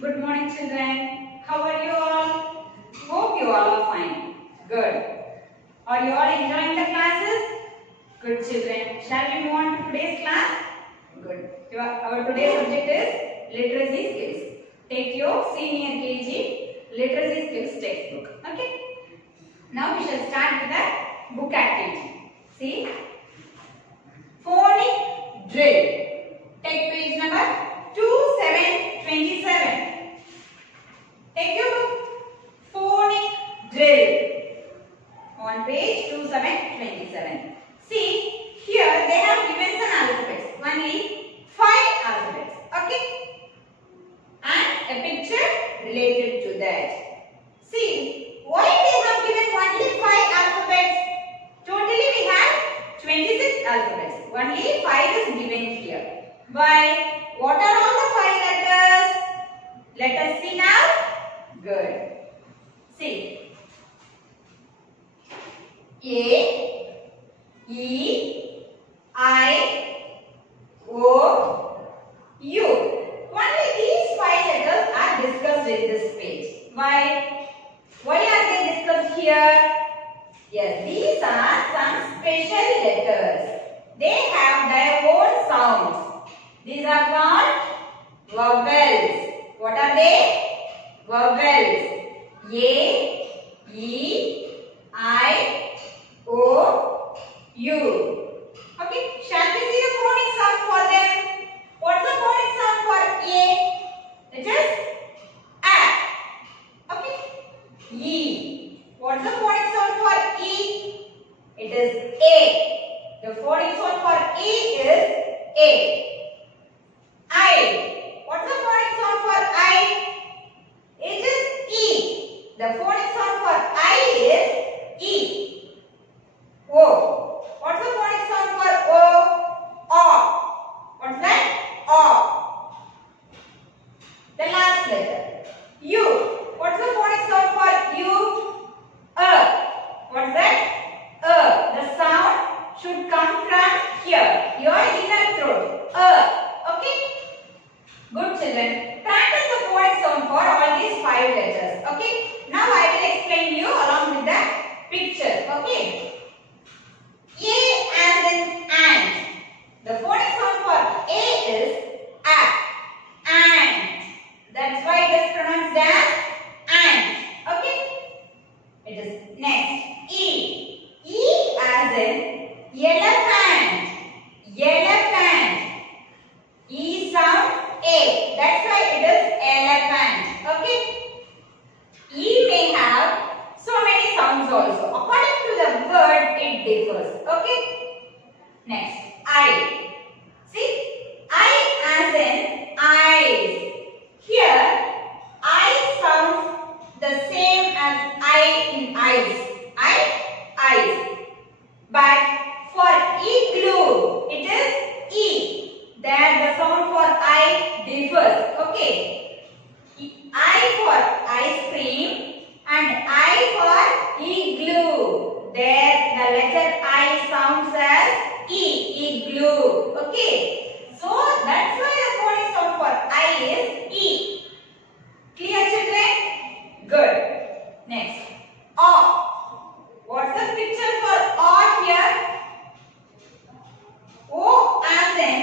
Good morning, children. How are you all? Hope you all are fine. Good. Are you all enjoying the classes? Good, children. Shall we move on to today's class? Good. Our today's subject is literacy skills. Take your senior KG literacy skills textbook. Okay. Now we shall start with the book activity. See, phonic drill. Take page number 2727. Take your book. Phonic drill. On page 2727. See, here they have given some alphabets. Only 5 alphabets. Okay. And a picture related to that. See, why they have given only 5 alphabets? Totally we have 26 alphabets. Only 5 is given here. Why? What are all the 5 letters? Let us see now. Good. See. A, E, I, O, U. Only these 5 letters are discussed in this page. Why? Why are they discussed here? Yes, these are some special letters. They have their own sounds. These are called vowels. What are they? Vowels. A, E, I, O, U. Okay, shall we see the phonic sound for them? What's the phonic sound for A? It is A. Okay. E. What's the phonic sound for E? It is A. The phonic sound for E is A. I. What's the phonic sound for I? It is E. The phonic sound for I is E. O. What's the phonic sound for O? O. What's that? O. The last letter. U. What's the phonic sound for U? What's that? The sound should come from here, your inner throat. Okay? Good, children. Practice the phonic sound for all these 5 letters. Okay? Now I will explain you along with the picture. Okay? A as in ant. The phonic sound for A is A. Ant. That's why it is pronounced as ant. Okay? It is next. E. E as in elephant. Elephant. E sound A. That's why it is elephant. Okay? E may have so many sounds also. According to the word, it differs. Okay? Next. I. See? I as in eyes. Here, I sounds the same as I in eyes. Eyes. But for igloo, it is E. There the sound for I differs. Okay. I for ice cream and I for igloo. There the letter I sounds as E. Igloo. Okay. So that's why the phonic sound for I is E. Clear, children? Good. Next. O. What's the picture for O here? O as in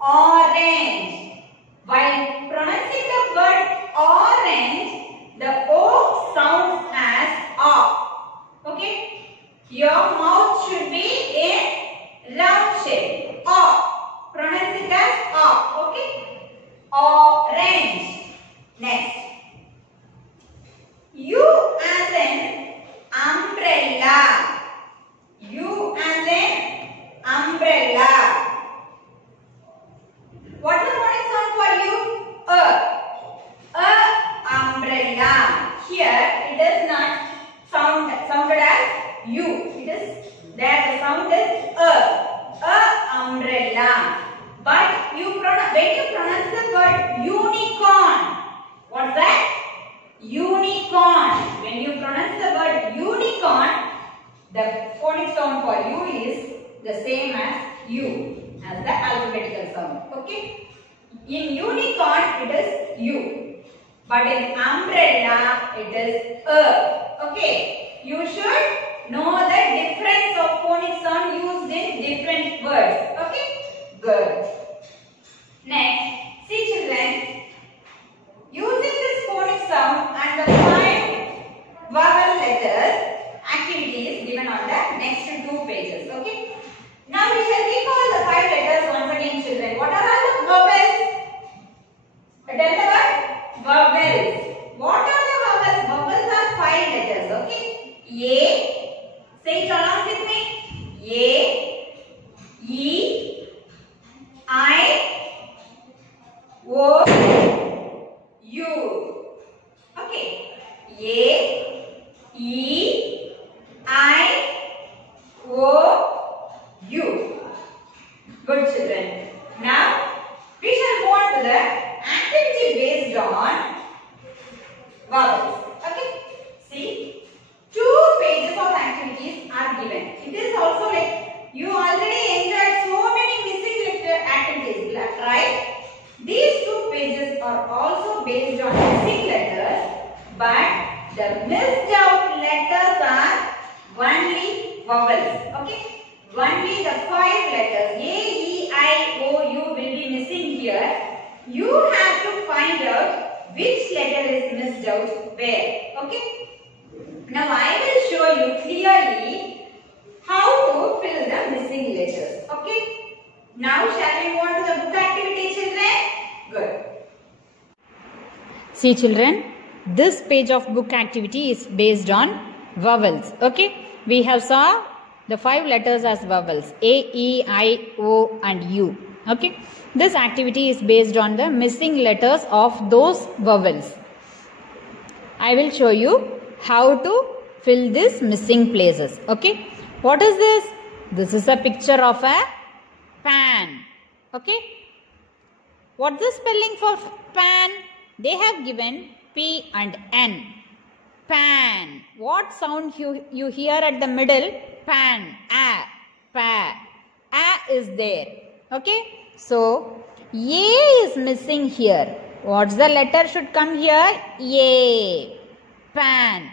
orange. While pronouncing the word orange, the O sounds as O. Okay? Your mouth should be in round shape. O. Pronounce it as O. Okay? Orange. Next. U as in umbrella. U as in umbrella. What's the phonic sound for you? Umbrella. Here it is not sounded as U. It is there the sound is umbrella. But when you pronounce the word unicorn, what's that? Unicorn. When you pronounce the word unicorn, the phonic sound for U is the same as U, as the alphabetical sound. Okay? In unicorn, it is U. but in umbrella it is a. Okay, you should know the difference of phonic sound used in different words. Okay, good. Next, see children, using this phonic sound and the 5 vowel letters, activity is given on the next 2 pages. Okay. Now we shall recall the 5 letters once again, children. What are all the vowels? Tell the word vowels. What are the vowels? Vowels are 5 letters. Okay. A. Say it along with me. A. E. I. O. U. Okay. A. E. I. O. U. Good children. Now we shall move on to the activity based on vowels. Okay. See, 2 pages of activities are given. It is also like you already enjoyed so many missing letter activities, right? These 2 pages are also based on missing letters, but the missed out letters are only vowels. Okay. Only the 5 letters A, E, I, O, U will be missing here. You have to find out which letter is missed out where. Okay. Now I will show you clearly how to fill the missing letters. Okay. Now shall we move on to the book activity, children? Good. See children, this page of book activity is based on vowels. Okay. We have saw the 5 letters as vowels A, E, I, O and U. Okay. This activity is based on the missing letters of those vowels. I will show you how to fill these missing places. Okay. What is this? This is a picture of a pan. Okay. What's the spelling for pan? They have given P and N. Pan. What sound you hear at the middle? Pan. A. Pa. A is there. Okay. So, A is missing here. What's the letter should come here? A. Pan.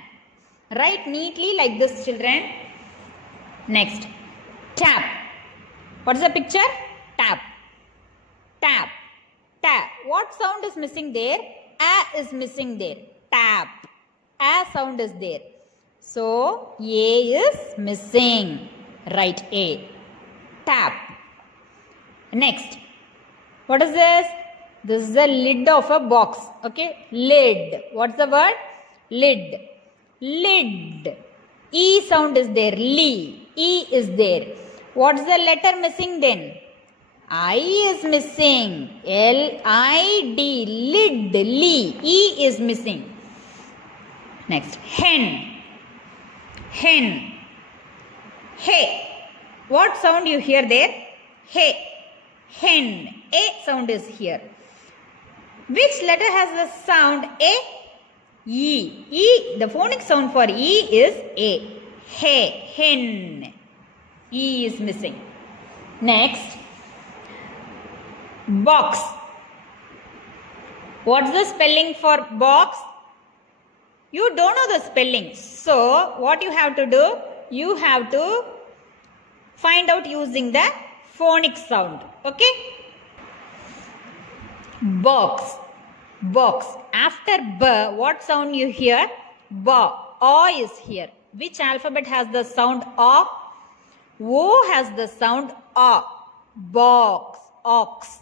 Write neatly like this, children. Next. Tap. What's the picture? Tap. Tap. Tap. What sound is missing there? A is missing there. Tap. A sound is there. So, A is missing. Write A. Tap. Next. What is this? This is the lid of a box. Okay. Lid. What's the word? Lid. Lid. E sound is there. Li. E is there. What's the letter missing then? I is missing. L-I-D. Lid. Li. E is missing. Next. Hen. Hen. Hey. What sound you hear there? Hey. Hen. A sound is here. Which letter has the sound A? E. E. The phonic sound for E is A. Hey. Hen. E is missing. Next. Box. What's the spelling for box? You don't know the spelling. So, what you have to do? You have to find out using the phonic sound. Okay? Box. Box. After B, what sound you hear? Ba. O is here. Which alphabet has the sound O? O has the sound O. Box. Ox.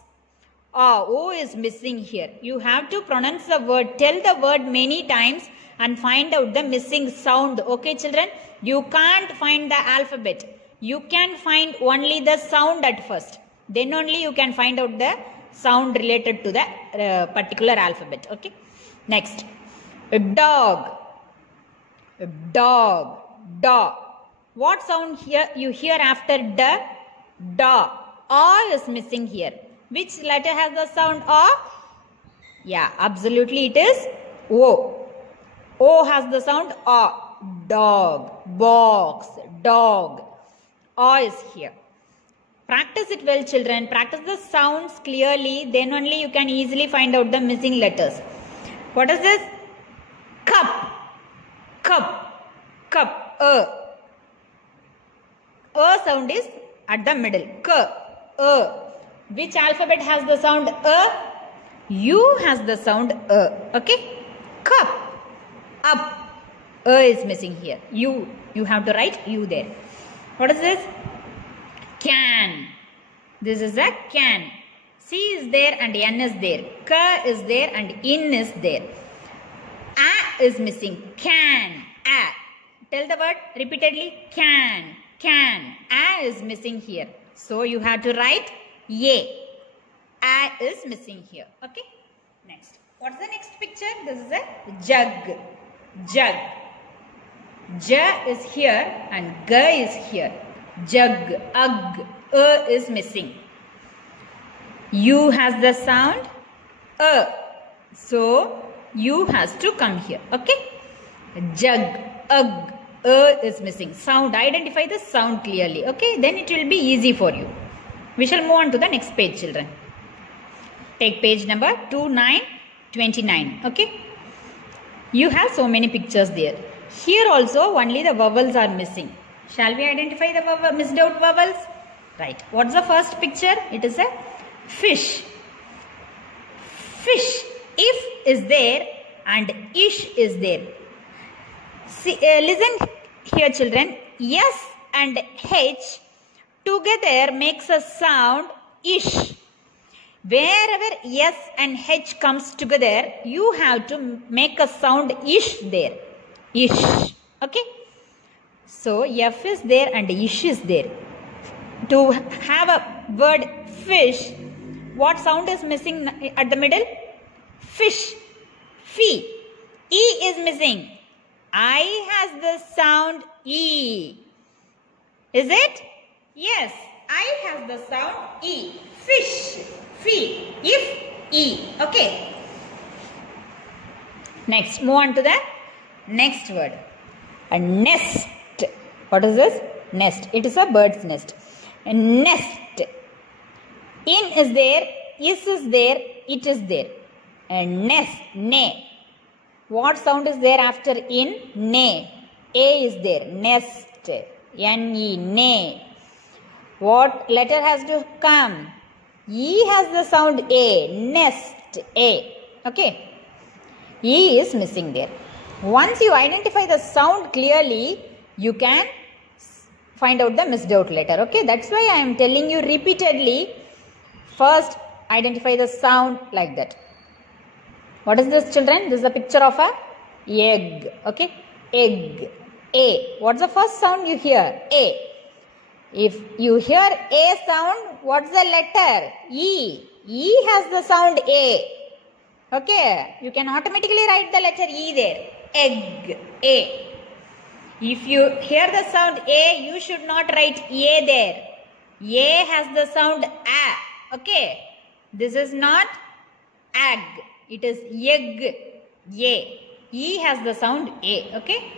O is missing here. You have to pronounce the word. Tell the word many times and find out the missing sound. Okay, children? You can't find the alphabet. You can find only the sound at first. Then only you can find out the sound related to the particular alphabet. Okay. Next. A dog. A dog. Dog. What sound here you hear after D? Da. O is missing here. Which letter has the sound O? Yeah, absolutely it is O. O has the sound O. Dog. Box. Dog. O is here. Practice it well, children. Practice the sounds clearly. Then only you can easily find out the missing letters. What is this? Cup. Cup. Cup. Sound is at the middle. K. Which alphabet has the sound U has the sound Okay. Cup. Up. Is missing here. You have to write U there. What is this? Can. This is a can. C is there and N is there. K is there and in is there. A is missing. Can. A. Tell the word repeatedly. Can. Can. A is missing here. So you have to write A. A is missing here. Okay. Next. What's the next picture? This is a jug. Jug. J is here and G is here. Jug. Ug. Is missing. U has the sound So U has to come here. Okay. Jug. Ug. Is missing. Sound. Identify the sound clearly. Okay. Then it will be easy for you. We shall move on to the next page, children. Take page number 2929. Okay. You have so many pictures there. Here also only the vowels are missing. Shall we identify the missed out vowels? Right. What's the first picture? It is a fish. Fish. If is there and ish is there. See, listen here, children. S and H together makes a sound ish. Wherever S and H comes together, you have to make a sound ish there. Ish. Okay. So F is there and ish is there. To have a word fish, what sound is missing at the middle? Fish. Fee. E is missing. I has the sound E. Is it? Yes. I has the sound E. Fish. Fee. If E. Okay. Next. Move on to the next word. A nest. What is this? Nest. It is a bird's nest. A nest. In is there. Is there. It is there. A nest. Ne. What sound is there after in? Ne. A is there. Nest. N-E. Ne. What letter has to come? E has the sound A. Nest. A. Okay. E is missing there. Once you identify the sound clearly, you can find out the missed out letter. Okay. That's why I am telling you repeatedly. First, identify the sound like that. What is this, children? This is a picture of a egg. Okay. Egg. A. What's the first sound you hear? A. If you hear A sound, what's the letter? E. E has the sound A. Okay. You can automatically write the letter E there. Egg. A. If you hear the sound A, you should not write A there. A has the sound A. Okay. This is not egg. It is egg. A. E has the sound A. Okay.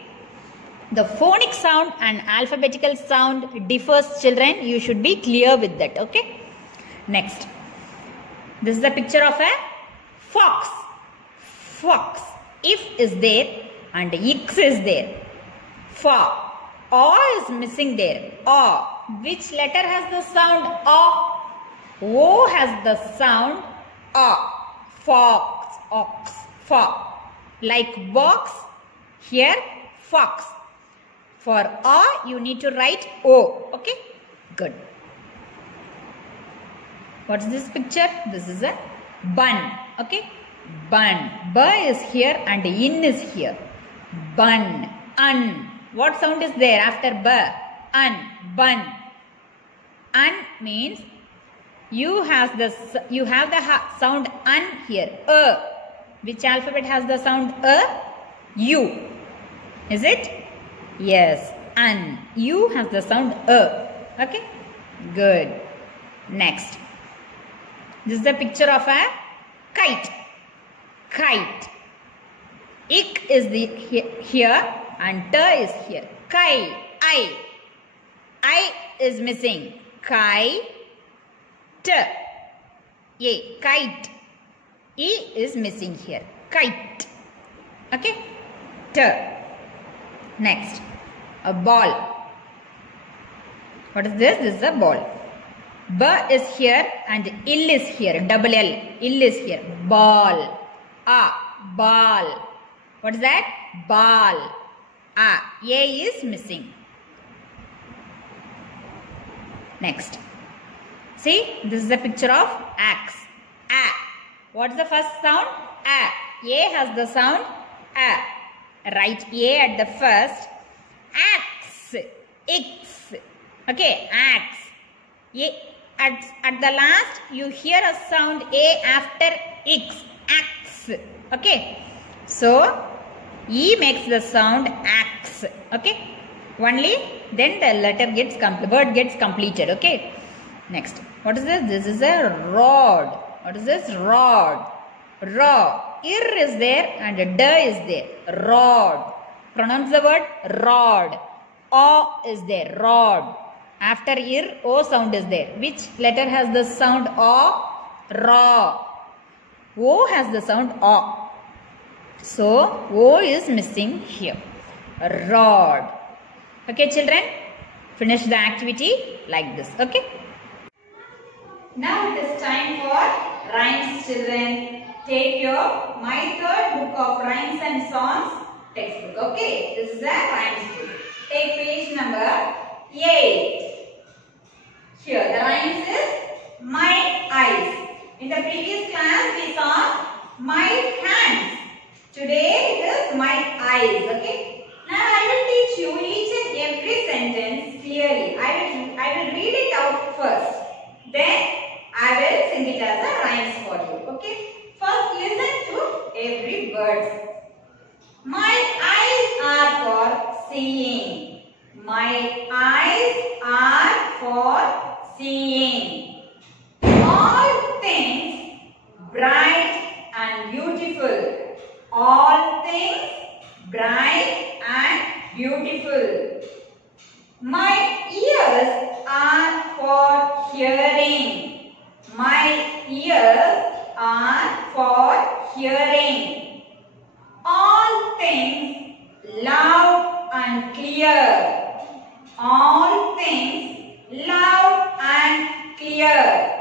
The phonic sound and alphabetical sound differs, children. You should be clear with that. Okay. Next. This is the picture of a fox. Fox. If is there and X is there. Fa. O is missing there. O. Which letter has the sound O? O has the sound O. Fox. Ox. Fa. Like box. Here fox. For O, you need to write O. Okay. Good. What's this picture? This is a bun. Okay. Bun. B is here and in is here. Bun. Un. What sound is there after B? Un. Bun. Un means you have the sound un here. Which alphabet has the sound U. Is it? Yes. Un. U has the sound Okay. Good. Next. This is the picture of a kite. Kite. Ik is here and T is here. Kai. I is missing. Kai. T. A. Kite. E is missing here. kite. Okay. T. Next, a ball. What is this? This is a ball. B is here and ill is here. Double L. Ill is here. Ball. A. Ball. What is that? Ball. A. A is missing. Next. See, this is a picture of axe. A. What's the first sound? A. A has the sound A. Write A at the first. Axe. X. Okay, axe. A. At the last, you hear a sound A after X. Axe. Okay. So, E makes the sound axe. Okay. Only then the letter gets word gets completed. Okay. Next. What is this? This is a rod. What is this? Rod. Raw. Ir is there and d is there. Rod. Pronounce the word rod. O is there. Rod. After ir, O sound is there. Which letter has the sound O? Raw. O has the sound O. So, O is missing here. Rod. Okay, children? Finish the activity like this. Okay? Now it is time for rhymes, children. Take your My Third Book of Rhymes and Songs textbook. Okay, this is a rhymes book. Take page number 8. Here the rhymes is my eyes. In the previous class we saw my hands. Today it is my eyes. Okay. Now I will teach you each and every sentence clearly. I will read it out first. Then I will sing it as a rhymes for you. Okay. First listen to every word. My eyes are for seeing. My eyes are for seeing. All things bright and beautiful. All things bright and beautiful. My ears are for hearing. My ears are for hearing. All things loud and clear. All things loud and clear.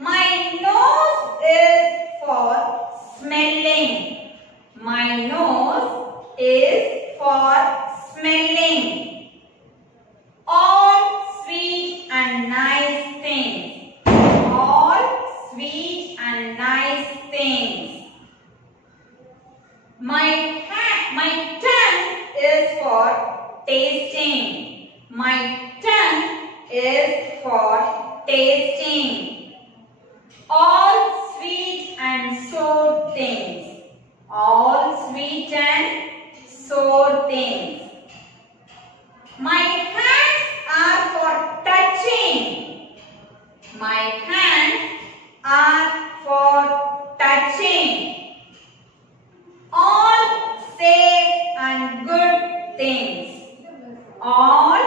My nose is for smelling. My nose is for smelling. All sweet and nice things. All sweet and nice things. My tongue is for tasting. My tongue is for tasting. All sweet and sour things. All sweet and sour things. My hands are for touching. My hands are for touching. All safe and good things. All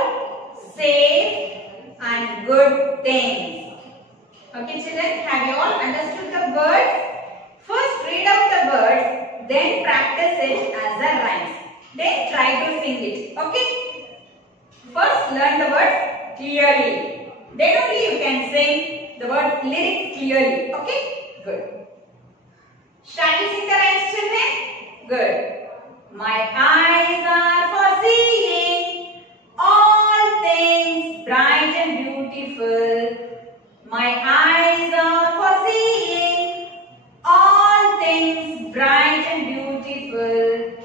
safe and good things. Okay, children, have you all understood the words? First read out the words, then practice it as a rhymes. Then try to sing it. Okay? First learn the words clearly. Then only you can sing the word lyrics clearly. Okay? Good. Shall we sing the rhymes, children? Good. My eyes are for seeing all things bright and beautiful. My eyes are for seeing all things bright and beautiful.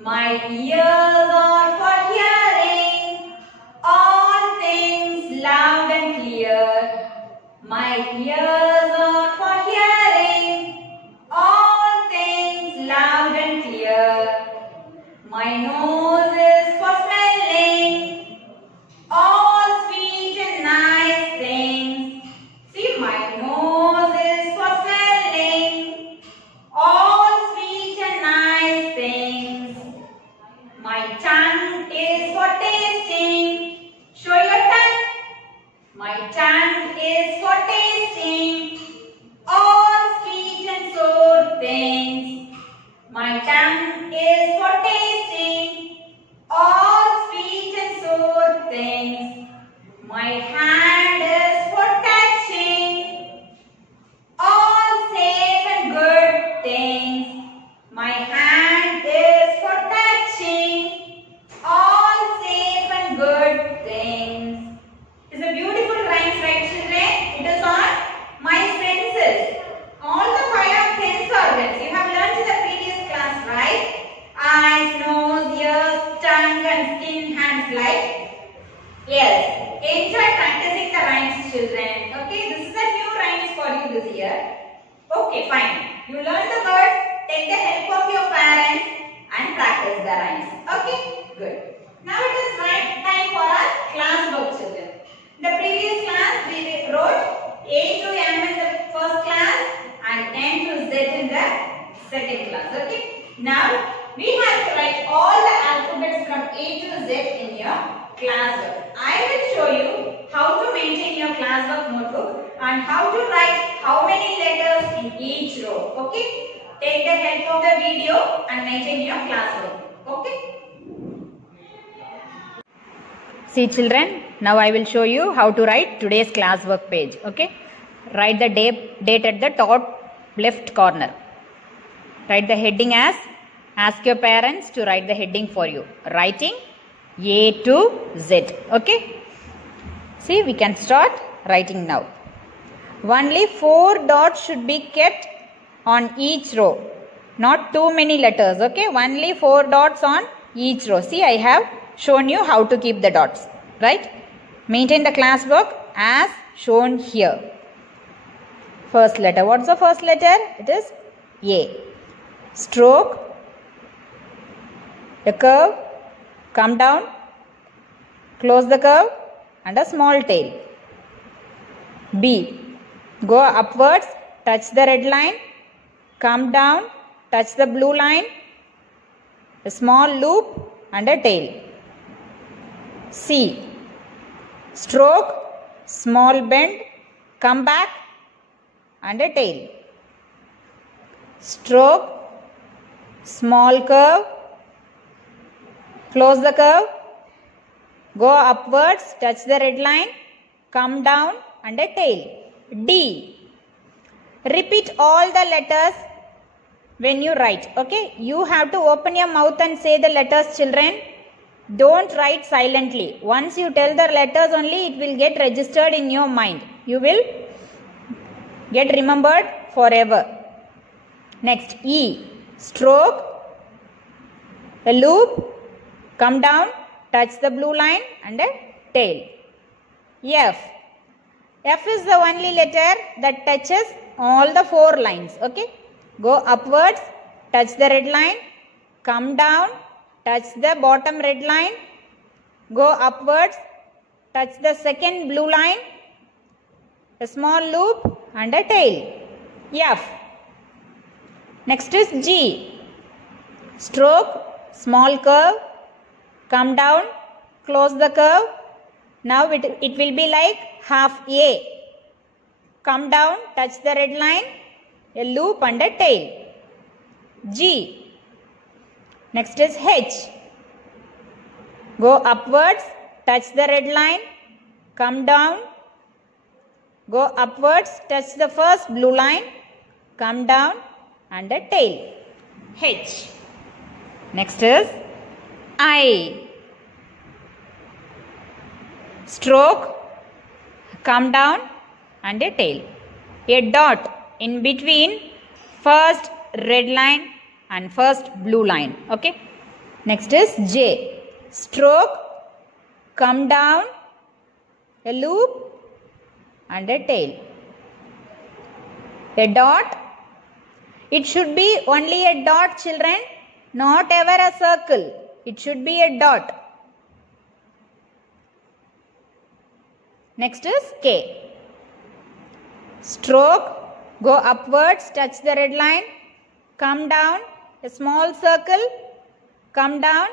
My ears are for hearing all things loud and clear. My ears are for hearing all things loud and clear. My nose is for smelling all sweet and nice things. See, my nose is for smelling all sweet and nice things. My tongue Okay, fine. You learn the words, take the help of your parents and practice the rhymes. Okay, good. Now it is time for our class work, children. In the previous class, we wrote A to M in the first class and N to Z in the second class. Okay. Now we have to write all the alphabets from A to Z in your classwork. I will show you how to maintain your classwork notebook and how to write how many letters in each row. Okay. Take the help of the video and maintain your classwork. Okay. See children, now I will show you how to write today's classwork page. Okay. Write the date at the top left corner. Write the heading as, ask your parents to write the heading for you. Writing A to Z. Okay. See, we can start writing now. Only 4 dots should be kept on each row. Not too many letters. Okay. Only 4 dots on each row. See, I have shown you how to keep the dots. Right. Maintain the classwork as shown here. First letter. What's the first letter? It is A. Stroke, the curve, come down, close the curve and a small tail. B. Go upwards, touch the red line, come down, touch the blue line, a small loop and a tail. C. Stroke, small bend, come back and a tail. Stroke, small curve, close the curve, go upwards, touch the red line, come down and a tail. D. Repeat all the letters when you write. Okay, you have to open your mouth and say the letters, children. Don't write silently. Once you tell the letters only, it will get registered in your mind. You will get remembered forever. Next, E. Stroke, a loop, come down, touch the blue line and a tail. F. F is the only letter that touches all the 4 lines. Okay. Go upwards, touch the red line, come down, touch the bottom red line, go upwards, touch the second blue line, a small loop and a tail. F. Next is G. Stroke, small curve, come down, close the curve. Now it will be like half A. Come down, touch the red line, a loop and a tail. G. Next is H. Go upwards, touch the red line, come down, go upwards, touch the first blue line, come down and a tail. H. Next is I. Stroke, come down and a tail. A dot in between first red line and first blue line. Okay. Next is J. Stroke, come down, a loop and a tail. A dot. It should be only a dot, children, not ever a circle. It should be a dot. Next is K. Stroke, go upwards, touch the red line, come down, a small circle, come down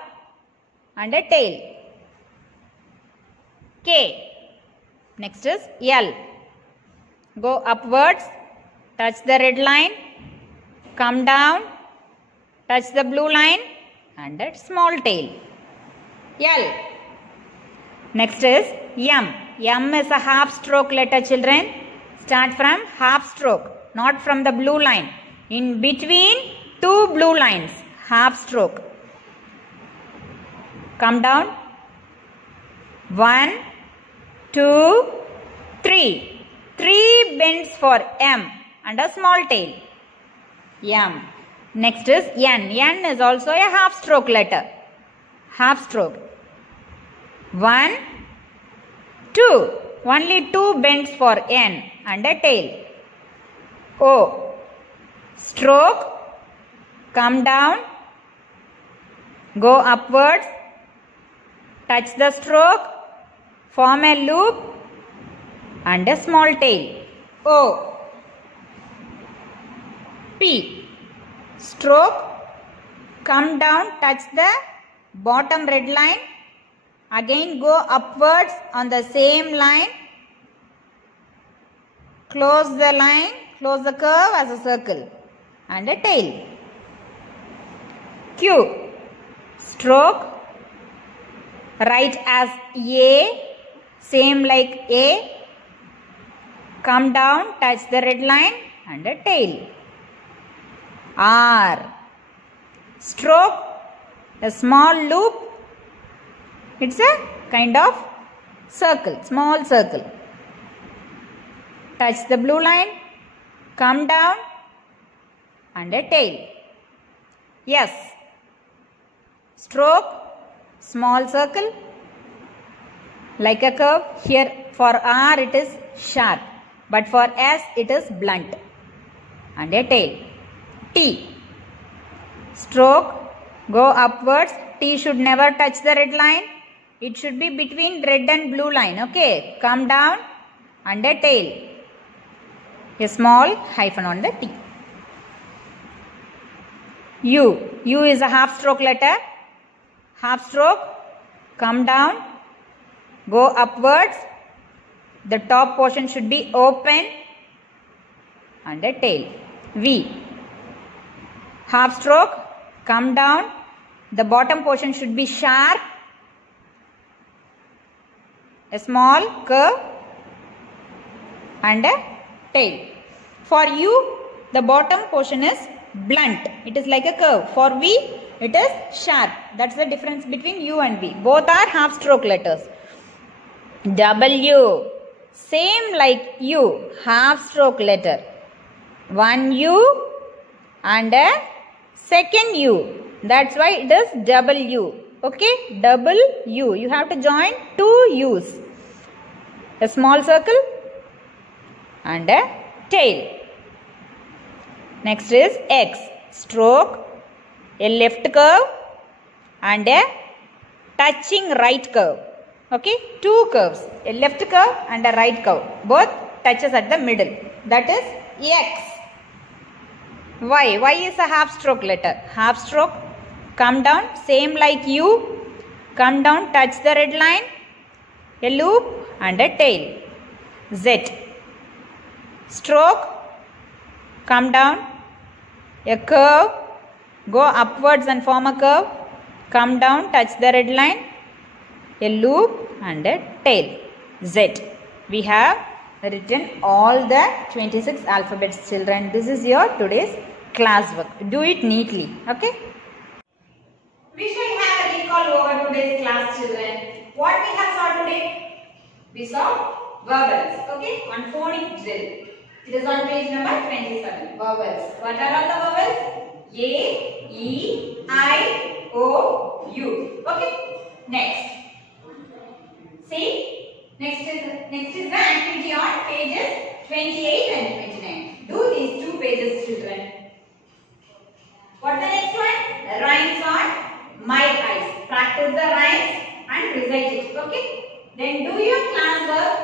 and a tail. K. Next is L. Go upwards, touch the red line, come down, touch the blue line and a small tail. L. Next is M. M is a half stroke letter, children. Start from half stroke, not from the blue line. In between 2 blue lines, half stroke. Come down. 1, 2, 3. 3 bends for M and a small tail. M. Next is N. N is also a half stroke letter. Half stroke. 1, 2. Only 2 bends for N and a tail. O. stroke, come down, go upwards, touch the stroke, form a loop and a small tail. O. P. Stroke, come down, touch the bottom red line, again go upwards on the same line, close the line, close the curve as a circle and a tail. Q. Stroke, write as A, same like A, come down, touch the red line and a tail. R. Stroke, a small loop, it's a kind of circle, small circle. Touch the blue line, come down and a tail. S. Stroke, small circle like a curve. Here for R it is sharp, but for S it is blunt and a tail. T. Stroke, go upwards. T should never touch the red line. It should be between red and blue line. Okay, come down and a tail. A small hyphen on the T. U. U is a half stroke letter. Half stroke, come down, go upwards. The top portion should be open and a tail. V. Half stroke, come down. The bottom portion should be sharp. A small curve and a tail. For U, the bottom portion is blunt. It is like a curve. For V, it is sharp. That's the difference between U and V. Both are half stroke letters. W. Same like U, half stroke letter. One U and a second U. That's why it is W. Okay, double U. You have to join two U's. A small circle and a tail. Next is X. Stroke, a left curve and a touching right curve. Okay, two curves, a left curve and a right curve. Both touches at the middle. That is X. Y. Y is a half stroke letter. Half stroke, come down, same like U. Come down, touch the red line, a loop and a tail. Z. Stroke, come down, a curve, go upwards and form a curve, come down, touch the red line, a loop and a tail. Z. We have written all the 26 alphabets, children. This is your today's class work. Do it neatly. Okay. We shall have a recall over today's class, children. What we have saw today? We saw vowels. Okay, on phonic drill. It is on page number 27. Vowels. What are all the vowels? A, E, I, O, U. Okay. Next. See. Next is the activity on pages 28 and 29. Do these two pages, children. What's the next one? Rhymes on my eyes. Practice the rhymes and recite it. Okay. Then do your class work